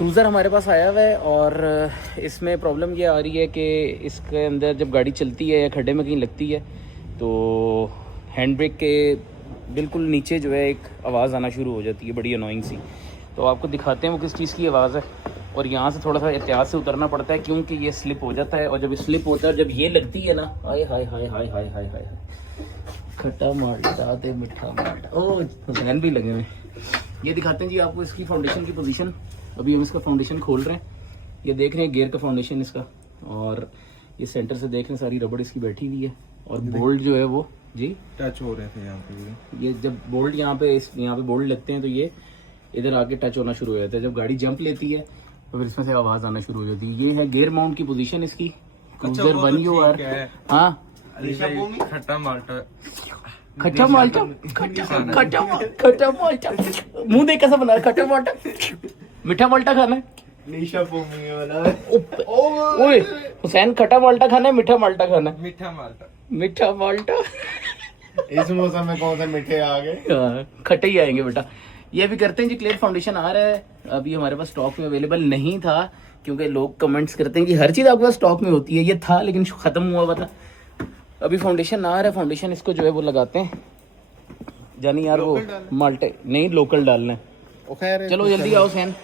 Cruiser हमारे पास आया हुआ है और इसमें प्रॉब्लम ये आ रही है कि इसके अंदर जब गाड़ी चलती है या खड्डे में कहीं लगती है तो हैंड ब्रेक के बिल्कुल नीचे जो है एक आवाज़ आना शुरू हो जाती है, बड़ी अनोइंग सी। तो आपको दिखाते हैं वो किस चीज़ की आवाज़ है। और यहाँ से थोड़ा सा एहतियात से उतरना पड़ता है क्योंकि ये स्लिप हो जाता है, और जब स्लिप होता है, जब ये लगती है ना, हाय हाय हाय हाय हाय हाय हाय, खट्टा माल्टा ते मीठा माल्टा। ओह हुसैन भी लगे हुए। ये दिखाते हैं जी आपको इसकी फाउंडेशन की पोजीशन। अभी हम इसका फाउंडेशन खोल रहे हैं। ये देख रहे हैं गियर का फाउंडेशन इसका, और ये सेंटर से देख रहे हैं सारी रबड़ इसकी बैठी हुई है, और बोल्ट जो है वो जी टच हो रहे थे यहाँ पे। ये जब बोल्ट यहाँ पे बोल्ट लगते हैं तो ये इधर आके टच होना शुरू हो जाता है। जब गाड़ी जंप लेती है तो फिर इसमें से आवाज़ आना शुरू हो जाती है। ये है गियर माउंट की पोजीशन इसकी। क्रूजर वन यू आर। हाँ खट्टा माल्टा, खट्टा माल्टा, खट्टा माल्टा, मुंह देख कैसा बना है, खट्टा माल्टा। मीठा माल्टा खाना है, निशा पोमी वाला। ओए हुसैन, खट्टा माल्टा खाना है, मीठा माल्टा खाना है? मीठा माल्टा। मीठा माल्टा। इस मौसम में कौन से मीठे आ गए? हाँ, खट्टे ही आएंगे बेटा। ये भी करते हैं जी, क्लियर फाउंडेशन आ रहा है। अभी हमारे पास स्टॉक में अवेलेबल नहीं था क्योंकि लोग कमेंट्स करते हैं कि हर चीज़ आपके पास स्टॉक में होती है। ये था लेकिन ख़त्म हुआ हुआ था। अभी फाउंडेशन आ रहा है। फाउंडेशन इसको जो है वो लगाते हैं, जानी यार वो माल्टे नहीं, लोकल डालना है। चलो जल्दी आओ सैन।